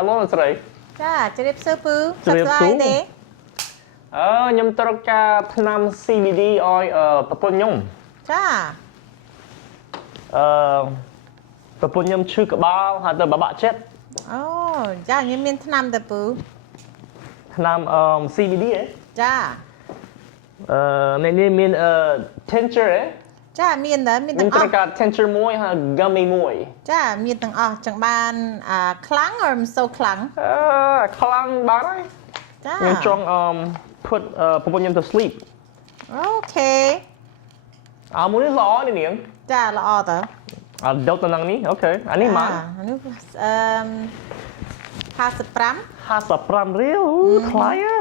Hello អ្នកស្រី ចាជម្រាបសួរពូ ជម្រាបសួរ ទេ ខ្ញុំត្រូវការថ្នាំ CBD ឲ្យប្រពន្ធខ្ញុំ ចា ប្រពន្ធខ្ញុំឈឺក្បាលហើយទៅបាក់ចិត្ត អូចាខ្ញុំមានថ្នាំទៅពូ ថ្នាំCBD ហ៎ ចា នេះមាន tincture ហ៎ ចាមានដែរមាន ខ្ញុំ ទាំងអ ត្រូវ ស់ ការ tincture មួយហើយ gummy មួយ ចាមានទាំងអស់ចឹងបានខ្លាំងឬមិនសូវខ្លាំង ខ្លាំងបានហើយ ចា ខ្ញុំចង់put ប្រពន្ធខ្ញុំទៅ sleep អូខេ មួយនេះល្អនេះនាង ចាល្អតើ ដុតទៅនឹងនេះអូខេអានេះម៉ាន អានេះ55 55រៀលថ្លៃហ៎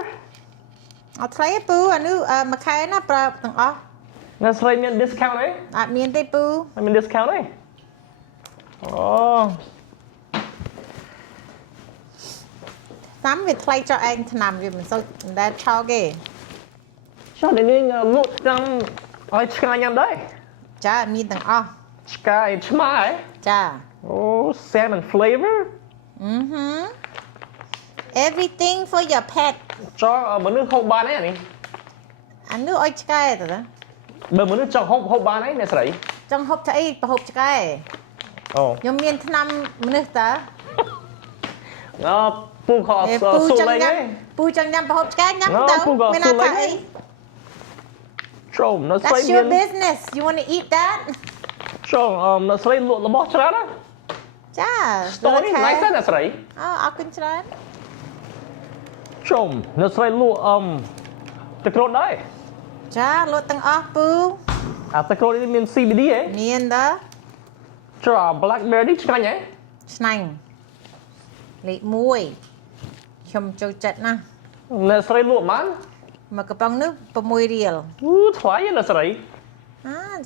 អត់ថ្លៃទេពូអានេះមួយខែណាប្រើទាំងអស់ អ្នកស្រីមាន discount ទេ អត់មានទេពូ អត់មាន discount ទេអូ តាមវាថ្លៃចុះឯងថ្នាំវាមិនសូវមិនដែលថោកទេ ចុះនេះនាងលក់ឆ្នាំឲ្យឆ្ងាញ់ញ៉ាំដែរ ចាមានទាំងអស់ ឆ្កែឆ្មាហ៎ ចា អូ salmon flavor everything for your pet ចុះមនុស្សហូបបានទេអានេះ អានោះឲ្យឆ្កែតើ បើមនុស្សចង់ហូបបានទេអ្នកស្រី ចង់ហូបឆ្អីប្រហូបឆ្កែ អូ ខ្ញុំមានថ្នាំមនុស្សតើ ពូខអស៊ូលេងទេ ពូចង់ញ៉ាំប្រហូបឆ្កែញ៉ាំទៅ ពូក៏ មាន ស៊ូ ណា លេង ថាអី ចូលអ្នកស្រី That's មា your ន business you want to eat that ចូលអ្នកស្រីលក់របស់ច្រើនណា ចា store នេះ nice ណាស់អ្នកស្រី អូអរគុណច្រើន ចូលអ្នកស្រីលក់ទឹកក្រូចដែរ ចាលក់ទាំងអស់ពូ ទឹកក្រូចនេះមាន CBD ហ៎ មានតើ ចុះ blackberry នេះឆ្ងាញ់ហ៎ ឆ្នាញ់លេខ1ខ្ញុំចូលចិត្តណាស់ អ្នកស្រីលក់បាន មកកំប៉ុងនោះ6រៀល ថ្លៃណាស់ស្រី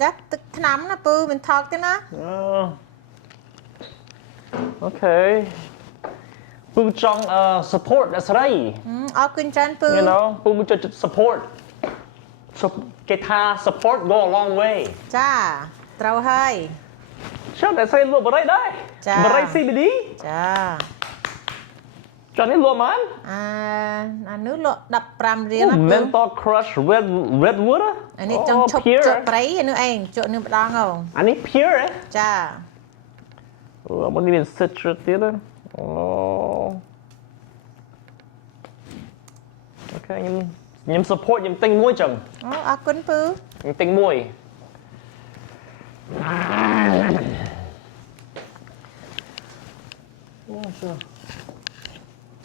ចាទឹកថ្នាំណាពូមិនថោកទេណា អូខេពូចង់ support អ្នកស្រី អរគុណច្រើនពូ you know ពូចង់ support គេថា support go a long way ចាត្រូវហើយ ចុះអ្នកស្រីលក់បរិយដែរ ចា បរិយ CBD ចា ចុះនេះលក់បាន អានោះលក់15រៀលណាពូ menthol crush redwood អានេះចង់ឈប់ជក់ប្រៃអានោះឯងជក់នឹងម្ដងហ៎ អានេះ pure ហ៎ ចា មកនេះមាន citrus ទៀតអូអូខេខ្ញុំ support ខ្ញុំទិញមួយចឹង អូអរគុណពូ ខ្ញុំទិញមួយអូចុះ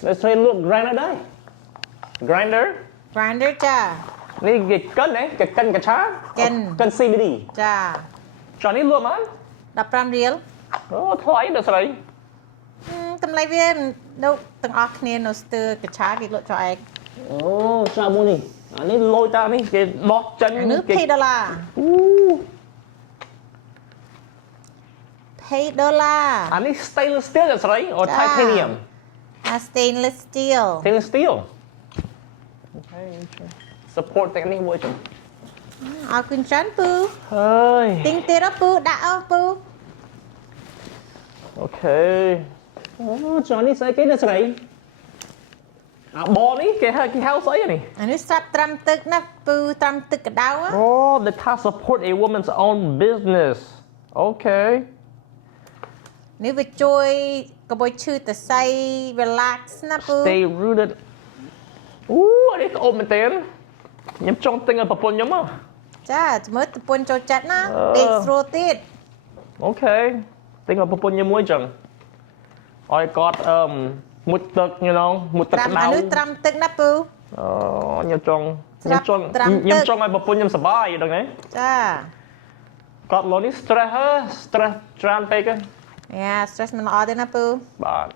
អ្នកស្រីលក់ grinder ដែរ grinder Grinder ចា នេះគេកិនហ៎គេកិនកញ្ឆា កិន CBD ចា ចុះនេះលក់បាន 15រៀល អូថ្លៃអ្នកស្រី តម្លៃវាដូចទាំងអស់គ្នានៅស្ទើរកញ្ឆាគេលក់ចុះឯង អូចាំមួយនេះអានេះលុយតានេះគេបោះចេញ អានោះ$20 $20 អានេះ stainless steel អ្នកស្រីអូ titanium stainless steel stainless steel អូខេ support ទាំងនេះមួយចឹង អរគុណច្រើនពូ ហើយ ទិញទៀតពូដាក់អស់ពូ អូខេអូចុះនេះស្អីគេអ្នកស្រីអាបនេះគេហៅស្អីនេះ អានេះស្រាប់ត្រាំទឹកណាពូត្រាំទឹកកដៅ អូ the task support a woman's own business អូខេ នេះវាជួយកុំឲ្យឈឺតសៃ relax ណាពូ stay rooted អូអានេះក្អប់មែនតើខ្ញុំចង់ទិញឲ្យប្រពន្ធខ្ញុំហ៎ ចាមើលប្រពន្ធចូលចិត្តណាដេកស្រួលទៀត អូខេទិញឲ្យប្រពន្ធខ្ញុំមួយចឹងឲ្យគាត់មុជទឹក you know មុជទឹក ត្រាំ ក្តៅ អានេះត្រាំទឹកណាពូ អូខ្ញុំចង់ ត្រាំទឹក ខ្ញុំចង់ឲ្យប្រពន្ធខ្ញុំសប្បាយដឹងទេ ចា គាត់លោកនេះ stress ហ៎ stress ច្រើនពេកហ៎ យ៉ា stress មិនល្អទេណាពូ បាទ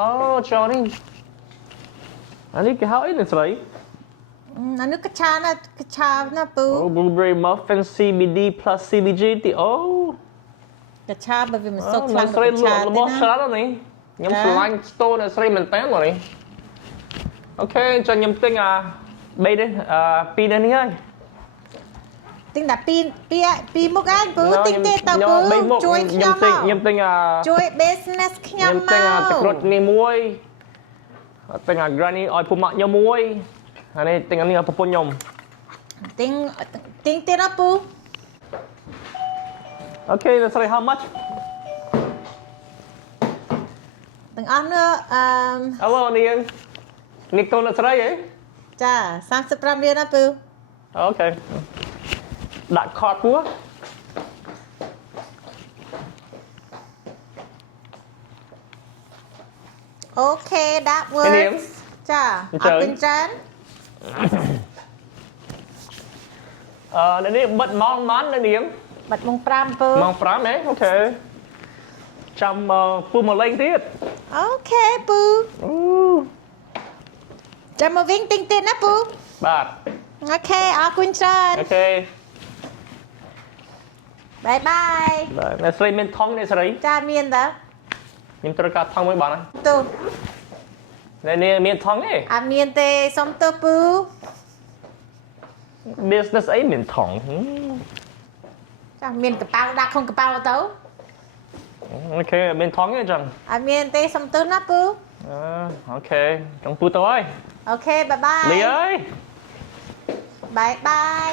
អូចូលនេះអានេះគេហៅអីអ្នកស្រី អានេះកញ្ឆាណាកញ្ឆាណាពូ អូ blueberry muffin CBD plus CBG ទីអូ កញ្ឆាបើវាមិនសុខខ្លាំង ស្រី កញ្ឆា លក់របស់ច្រើនណាស់នេះខ្ញុំឆ្លាញ់ store អ្នកស្រីមែនតើមកនេះអូខេចុះខ្ញុំទិញ2នេះហើយ ទិញតែពីមុខឯងពូទិញទេតើពូជួយខ្ញុំមក ខ្ញុំទិញ ជួយ business ខ្ញុំមក ទឹកក្រូចនេះមួយទិញអា granny ឲ្យពុកម៉ាក់ខ្ញុំមួយអានេះទិញអានេះឲ្យប្រពន្ធខ្ញុំ ទិញទៀតណាពូ Okay that's right how much ទាំងអស់នោះHello នេះកូនអ្នកស្រីហ៎ ចា35រៀលណាពូ Okay ដាក់ខតពូ អូខេ that works ចាអរគុណច្រើន នេះបិទម៉ោងប៉ុន្មាននាង បាត់ម៉ោង5ពូ ម៉ោង5ហ៎អូខេចាំពូមកលេងទៀត អូខេពូចាំមកវិញទិញទៀតណាពូ បាទ អូខេអរគុណច្រើន អូខេ បាយបាយ បាទអ្នកស្រីមានថងអ្នកស្រី ចាមានតើ ខ្ញុំត្រូវការថងមួយបានហើយ ទូ នេះមានថងទេ អត់មានទេសុំទោសពូ business អីមានថង ចាមានកប៉ាល់ដាក់ក្នុងកប៉ាល់ទៅ អូខេមានថងទេចឹង អត់មានទេសុំទោសណាពូ អូខេចង់ពូទៅហើយ អូខេបាយបាយ លីអើយ បាយបាយ